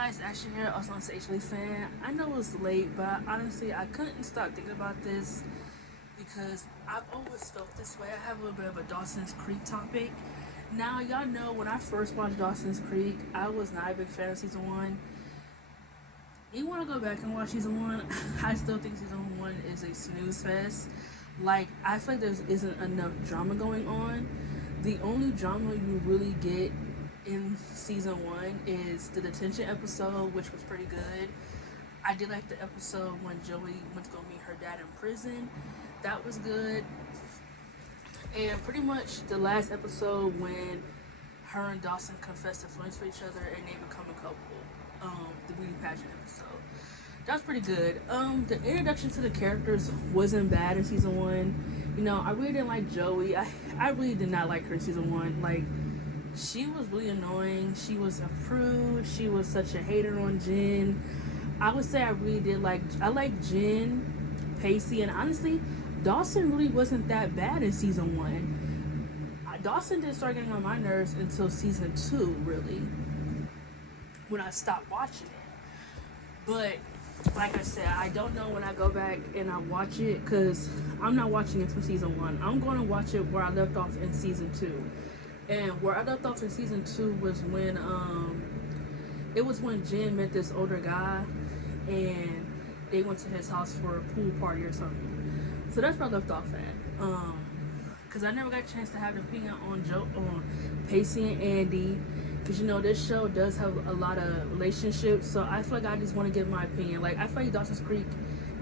guys, Ashley here, also an Ashley fan. I know it's late, but honestly, I couldn't stop thinking about this because I've always felt this way. I have a little bit of a Dawson's Creek topic. Now, y'all know when I first watched Dawson's Creek, I was not a big fan of season one. You want to go back and watch season one? I still think season one is a snooze fest. Like, I feel like there isn't enough drama going on. The only drama you really get in season one is the detention episode, which was pretty good. I did like the episode when Joey went to go meet her dad in prison. That was good. And pretty much the last episode when her and Dawson confess their feelings for each other and they become a couple. The beauty pageant episode. That was pretty good. The introduction to the characters wasn't bad in season one. You know, I really didn't like Joey. I really did not like her in season one. Like, she was really annoying. She was a prude. She was such a hater on Jen. I would say I like Jen, Pacey, and honestly, Dawson really wasn't that bad in season one. Dawson didn't start getting on my nerves until season two, really, when I stopped watching it. But like I said, I don't know when I go back and I watch it, because I'm not watching it from season one. I'm going to watch it where I left off in season two. And where I left off in season two was when when Jen met this older guy and they went to his house for a pool party or something. So that's where I left off at. Because I never got a chance to have an opinion on Pacey and Andy. Because, you know, this show does have a lot of relationships. So I feel like I just want to give my opinion. Like, I feel like Dawson's Creek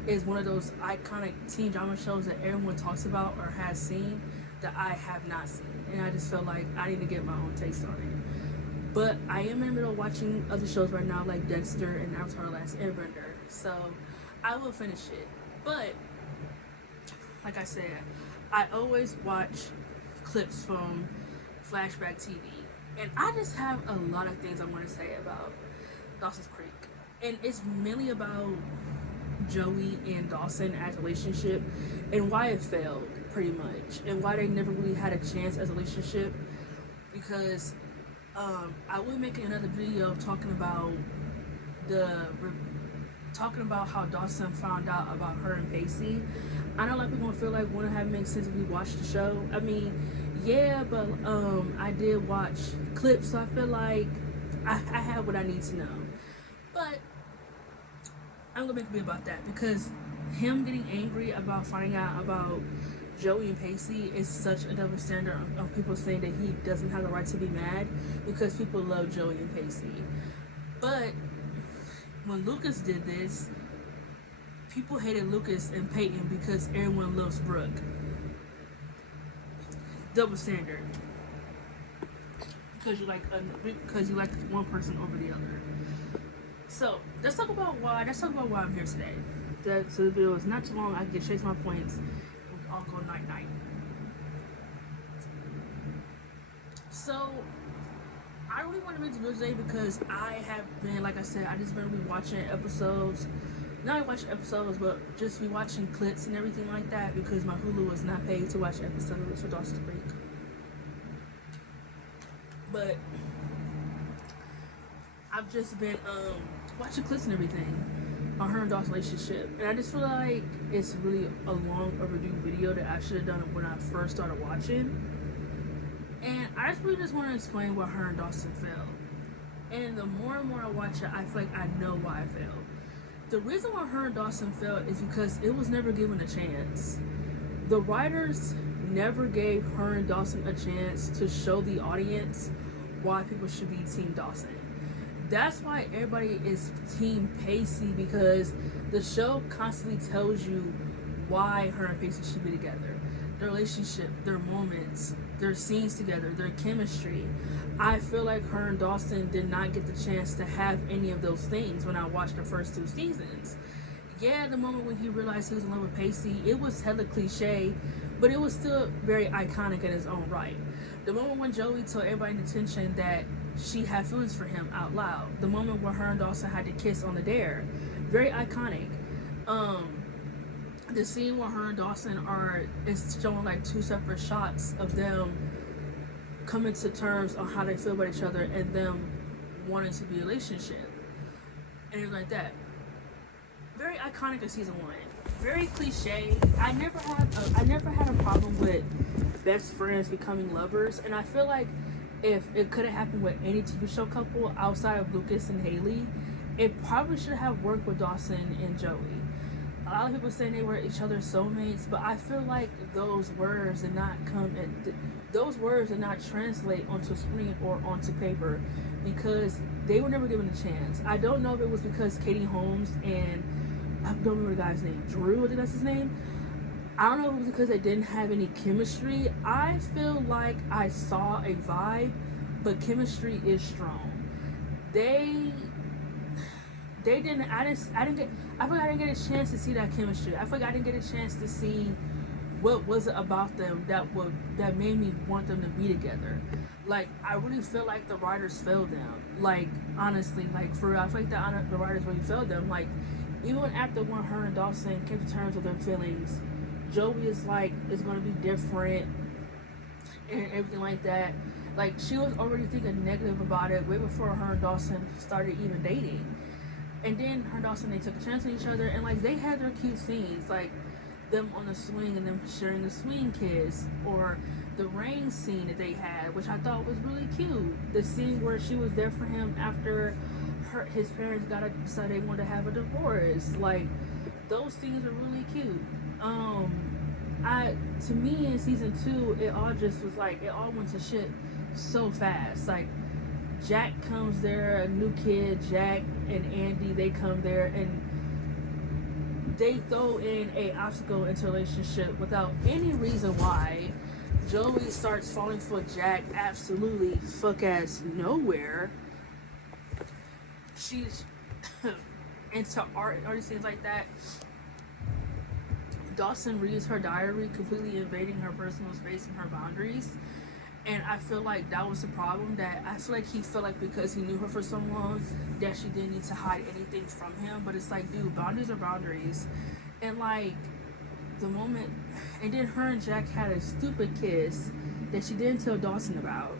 is one of those iconic teen drama shows that everyone talks about or has seen that I have not seen. And I just felt like I need to get my own taste on it. But I am in the middle of watching other shows right now, like Dexter and Avatar: The Last Airbender. So I will finish it. But like I said, I always watch clips from Flashback TV. And I just have a lot of things I want to say about Dawson's Creek. And it's mainly about Joey and Dawson as a relationship and why it failed, pretty much, and why they never really had a chance as a relationship. Because I will be making another video talking about how Dawson found out about her and Pacey. I know a lot of people feel like wouldn't have made sense if we watched the show. I mean, yeah, but I did watch clips, so I feel like I have what I need to know. But I'm gonna make a video about that, because him getting angry about finding out about Joey and Pacey is such a double standard of people saying that he doesn't have the right to be mad because people love Joey and Pacey. But when Lucas did this, people hated Lucas and Peyton because everyone loves Brooke. Double standard. Because you like one person over the other. So let's talk about why I'm here today. So the video is not too long. I can get straight to my points. I'll go night night. So I really want to make the video today because I have been, like I said, I just been rewatching episodes. Not watching episodes, but just rewatching clips and everything like that, because my Hulu was not paid to watch episodes for Dawson's Creek. But I've just been watching clips and everything on her and Dawson's relationship, and I just feel like it's really a long overdue video that I should have done when I first started watching. And I just really just want to explain why her and Dawson failed. And the more and more I watch it, I feel like I know why I failed. The reason why her and Dawson failed is because it was never given a chance. The writers never gave her and Dawson a chance to show the audience why people should be Team Dawson. That's why everybody is Team Pacey, because the show constantly tells you why her and Pacey should be together. Their relationship, their moments, their scenes together, their chemistry. I feel like her and Dawson did not get the chance to have any of those things when I watched the first two seasons. Yeah, the moment when he realized he was in love with Pacey, it was hella cliche, but it was still very iconic in its own right. The moment when Joey told everybody in detention that she had feelings for him out loud. The moment where her and Dawson had to kiss on the dare. Very iconic. The scene where her and Dawson it's showing like two separate shots of them coming to terms on how they feel about each other and them wanting to be in a relationship. and it was like that. Very iconic of season one. Very cliche. I never had a problem with best friends becoming lovers, and I feel like if it could have happened with any TV show couple outside of Lucas and Haley, it probably should have worked with Dawson and Joey. A lot of people saying they were each other's soulmates, but I feel like those words did not translate onto screen or onto paper because they were never given a chance. I don't know if it was because Katie Holmes and I don't remember the guy's name, Drew, I think that's his name. I don't know if it was because they didn't have any chemistry. I feel like I saw a vibe, but chemistry is strong. They didn't. I didn't get. I feel like I didn't get a chance to see that chemistry. I feel like I didn't get a chance to see what was it about them that made me want them to be together. Like I really feel like the writers failed them. Like honestly, like for real, I feel like the writers really failed them. Like even after when her and Dawson came to terms with their feelings, Joey is like is gonna be different and everything like that. Like she was already thinking negative about it way before her and Dawson started even dating. And then her and Dawson, they took a chance on each other, and like they had their cute scenes, like them on the swing and them sharing the swing kiss, or the rain scene that they had, which I thought was really cute. The scene where she was there for him after his parents decided they wanted to have a divorce. Like those scenes are really cute. To me in season 2, it all just was like it all went to shit so fast. Like Jack comes there, a new kid, Jack and Andy, they come there and they throw in a obstacle into a relationship without any reason why. Joey starts falling for Jack absolutely fuck ass nowhere. She's into art scenes like that. Dawson reads her diary, completely invading her personal space and her boundaries. And I feel like that was the problem, that I feel like he felt like because he knew her for so long that she didn't need to hide anything from him. But it's like, dude, boundaries are boundaries. And like the moment, and then her and Jack had a stupid kiss that she didn't tell Dawson about.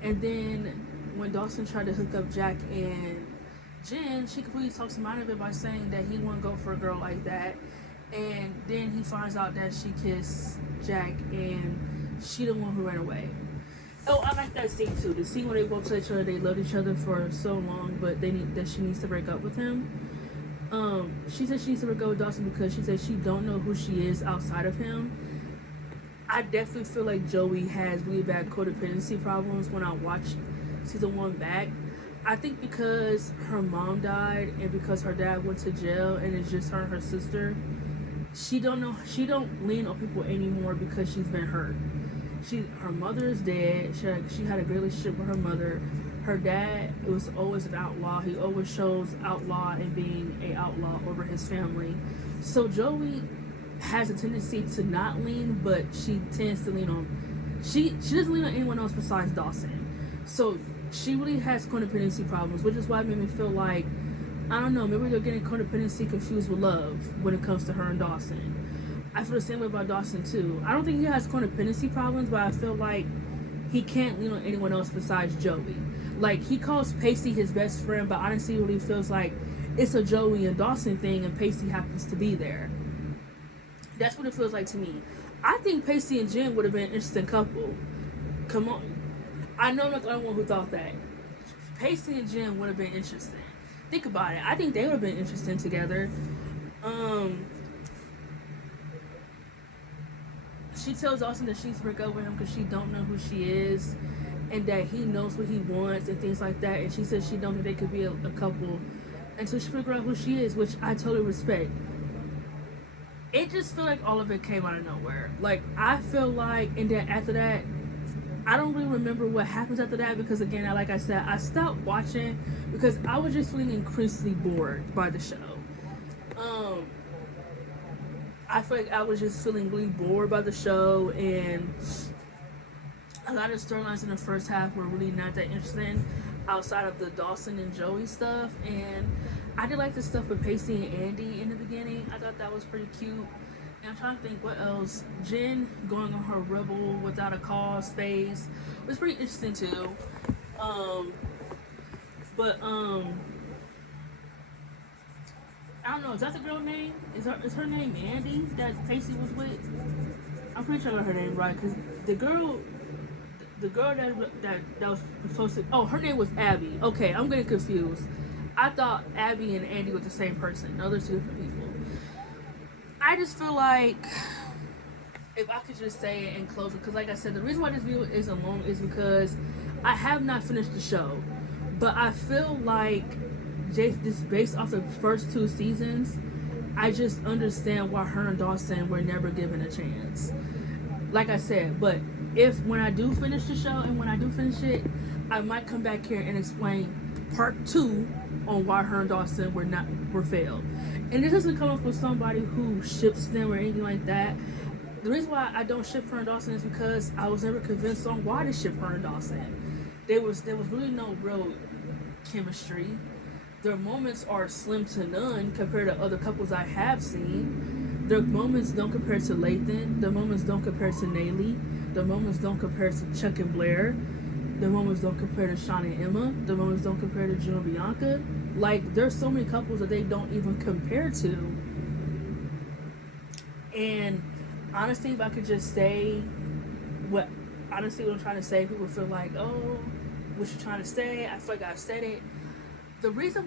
And then when Dawson tried to hook up Jack and Jen, she completely talks him out of it by saying that he wouldn't go for a girl like that. And then he finds out that she kissed Jack and she the one who ran away. Oh, I like that scene too. The scene where they both tell each other they loved each other for so long, but she needs to break up with him. She said she needs to break up with Dawson because she said she don't know who she is outside of him. I definitely feel like Joey has really bad codependency problems when I watch season 1 back. I think because her mom died and because her dad went to jail and it's just her and her sister, she don't lean on people anymore because she's been hurt. Her mother is dead. She had a great relationship with her mother. Her dad was always an outlaw. He always shows outlaw and being an outlaw over his family. So Joey has a tendency to not lean, but she tends to lean on. She doesn't lean on anyone else besides Dawson. So she really has codependency problems, which is why it made me feel like, I don't know, maybe they're getting codependency confused with love when it comes to her and Dawson. I feel the same way about Dawson too. I don't think he has codependency problems, but I feel like he can't lean on anyone else besides Joey. Like he calls Pacey his best friend, but honestly, really feels like it's a Joey and Dawson thing, and Pacey happens to be there. That's what it feels like to me. I think Pacey and Jen would have been an interesting couple. Come on, I know I'm not the only one who thought that. Pacey and Jen would have been interesting. Think about it. I think they would have been interesting together. She tells Dawson that she's break up with him because she don't know who she is and that he knows what he wants and things like that. And she says she don't think they could be a couple until she figure out who she is, which I totally respect. It just feel like all of it came out of nowhere. Like I feel like, and then after that, I don't really remember what happens after that because again, like I said, I stopped watching because I was just feeling increasingly bored by the show. I feel like I was just feeling really bored by the show, and a lot of storylines in the first half were really not that interesting outside of the Dawson and Joey stuff. And I did like the stuff with Pacey and Andy in the beginning. I thought that was pretty cute. And I'm trying to think what else. Jen going on her rebel without a cause phase was pretty interesting too. But I don't know, is that the girl name? Is her name Andy that Pacey was with? I'm pretty sure I got her name right because the girl that was supposed to, oh, her name was Abby. Okay, I'm getting confused. I thought Abby and Andy were the same person. No, they're two different people. I just feel like if I could just say it in closing, because like I said, the reason why this video isn't long is because I have not finished the show, but I feel like just based off the first two seasons, I just understand why her and Dawson were never given a chance. Like I said, but if when I do finish the show and when I do finish it, I might come back here and explain part 2 on why her and Dawson were failed. And this doesn't come up with somebody who ships them or anything like that. The reason why I don't ship her and Dawson is because I was never convinced on why to ship her and Dawson. There was really no real chemistry. Their moments are slim to none compared to other couples I have seen. Their moments don't compare to Lathan. Their moments don't compare to Naylee. Their moments don't compare to Chuck and Blair. Their moments don't compare to Shawn and Emma. Their moments don't compare to June and Bianca. Like, there's so many couples that they don't even compare to. And honestly, if I could just say what I'm trying to say, people feel like, oh, what you trying to say? I feel like I've said it. The reason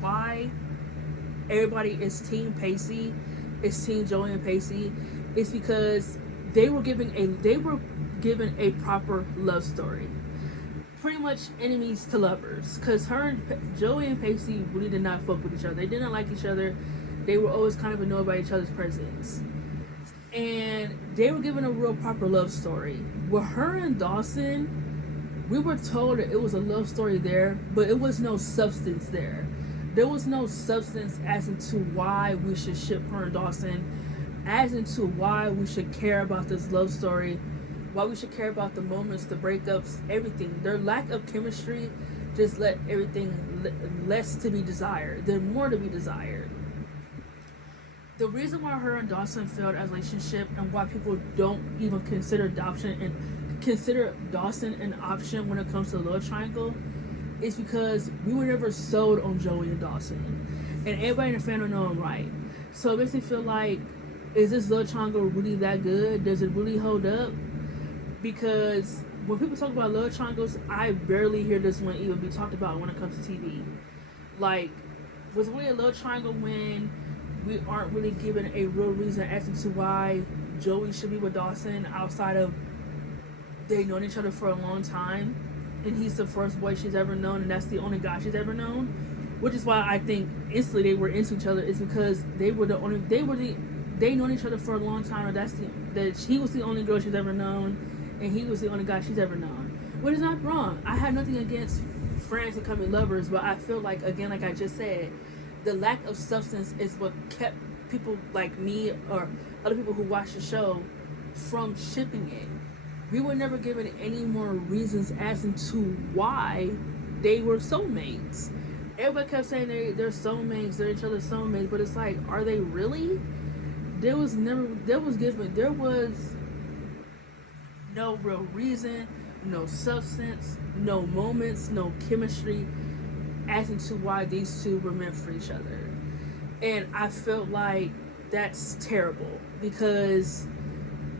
why everybody is Team Pacey, is Team Joey and Pacey, is because they were given a proper love story. Pretty much enemies to lovers, because Joey and Pacey really did not fuck with each other. They did not like each other. They were always kind of annoyed by each other's presence. And they were given a real proper love story. With her and Dawson, we were told that it was a love story there, but it was no substance there. There was no substance as into why we should ship her and Dawson, as into why we should care about this love story, why we should care about the moments, the breakups, everything. Their lack of chemistry just let everything less to be desired. There's more to be desired. The reason why her and Dawson failed as a relationship and why people don't even consider Dawson an option when it comes to the love triangle is because we were never sold on Joey and Dawson. And everybody in the fandom know I'm right. So it makes me feel like, is this love triangle really that good? Does it really hold up? Because when people talk about love triangles, I barely hear this one even be talked about when it comes to TV. Like, was it really a love triangle when we aren't really given a real reason as to why Joey should be with Dawson outside of they've known each other for a long time and he's the first boy she's ever known and that's the only guy she's ever known, which is why I think instantly they were into each other, is because they known each other for a long time, or that he was the only girl she's ever known and he was the only guy she's ever known, which is not wrong. I have nothing against friends becoming lovers, but I feel like, again, like I just said, the lack of substance is what kept people like me or other people who watch the show from shipping it. We were never given any more reasons as to why they were soulmates. Everybody kept saying they're soulmates, they're each other's soulmates, but it's like, are they really? There was no real reason, no substance, no moments, no chemistry as to why these two were meant for each other. And I felt like that's terrible, because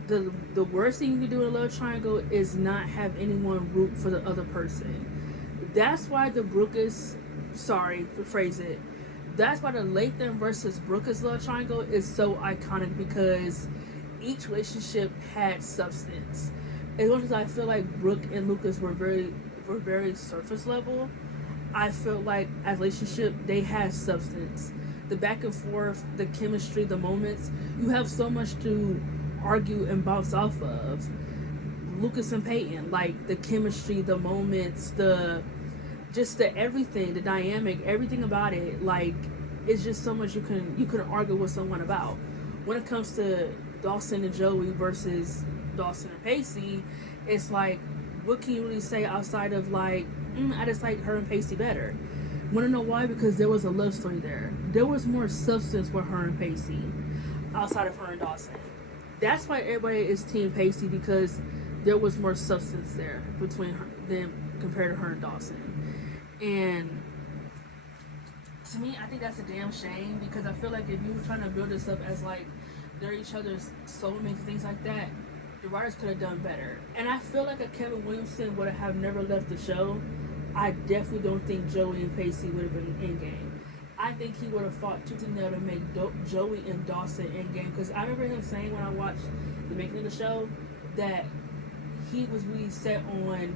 the worst thing you can do in a love triangle is not have anyone root for the other person. That's why the Lathan versus Brooke's love triangle is so iconic, because each relationship had substance. As much as I feel like Brooke and Lucas were very surface level, I feel like as a relationship they had substance. The back and forth, the chemistry, the moments, you have so much to argue and bounce off of. Lucas and Peyton, like the chemistry, the moments, the everything, the dynamic, everything about it, like it's just so much you can argue with someone about. When it comes to Dawson and Joey versus Dawson and Pacey, it's like, what can you really say outside of like, I just like her and Pacey better? Want to know why? Because there was a love story there. There was more substance with her and Pacey outside of her and Dawson. That's why everybody is Team Pacey, because there was more substance there between them compared to her and Dawson. And to me, I think that's a damn shame because I feel like if you were trying to build this up as like they're each other's soulmates and things like that, the writers could have done better. And I feel like if Kevin Williamson would have never left the show, I definitely don't think Joey and Pacey would have been in game. I think he would have fought tooth and nail to make Joey and Dawson in game. Because I remember him saying when I watched the making of the show that he was really set on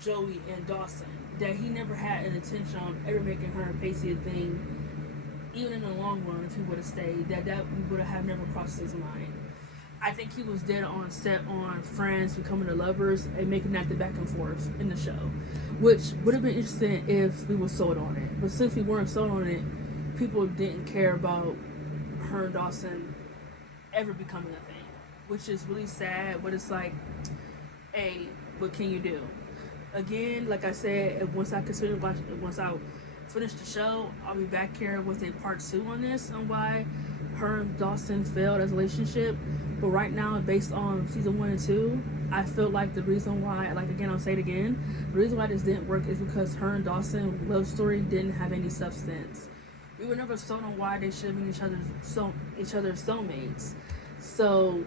Joey and Dawson. That he never had an intention on ever making her and Pacey a thing. Even in the long run, if he would have stayed, that would have never crossed his mind. I think he was dead on set on friends becoming the lovers and making that the back and forth in the show, which would have been interesting if we were sold on it. But since we weren't sold on it, people didn't care about her and Dawson ever becoming a thing, which is really sad. But it's like, hey, what can you do? Again, like I said, once I finish the show, I'll be back here with a part 2 on this on why her and Dawson failed as a relationship. But right now, based on season 1 and 2, I feel like the reason why, like again, I'll say it again, the reason why this didn't work is because her and Dawson love story didn't have any substance. We were never sold on why they should have been each other's soulmates. So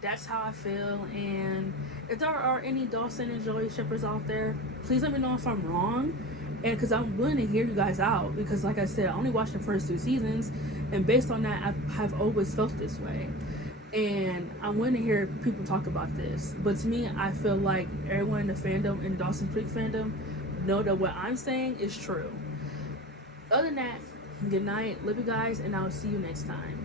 that's how I feel. And if there are any Dawson and Joey shippers out there, please let me know if I'm wrong. And because I'm willing to hear you guys out, because like I said, I only watched the first 2 seasons, and based on that, I've always felt this way. And I'm willing to hear people talk about this. But to me, I feel like everyone in the fandom, in the Dawson Creek fandom, know that what I'm saying is true. Other than that, good night, love you guys, and I'll see you next time.